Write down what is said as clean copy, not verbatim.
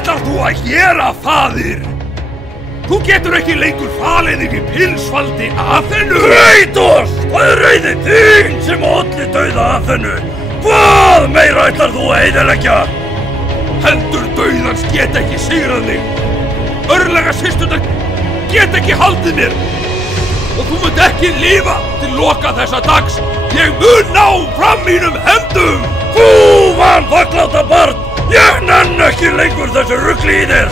ætlar þú að gera, faðir? Þú getur ekki lengur falið þig í pilsfaldi Aþenu! Kratos! Það er reiði þín sem olli dauða Aþenu! Hvað meira ætlar þú að eyðileggja? Hendur dauðans geta ekki sigrað þig! Örlaga systurnar geta ekki haldið mér! Og þú munt ekki lifa til loka þessa dags! Ég mun ná fram mínum hefndum! Þú vanþakkláta barn! Ég nenni ekki lengur þessu rugli í þér!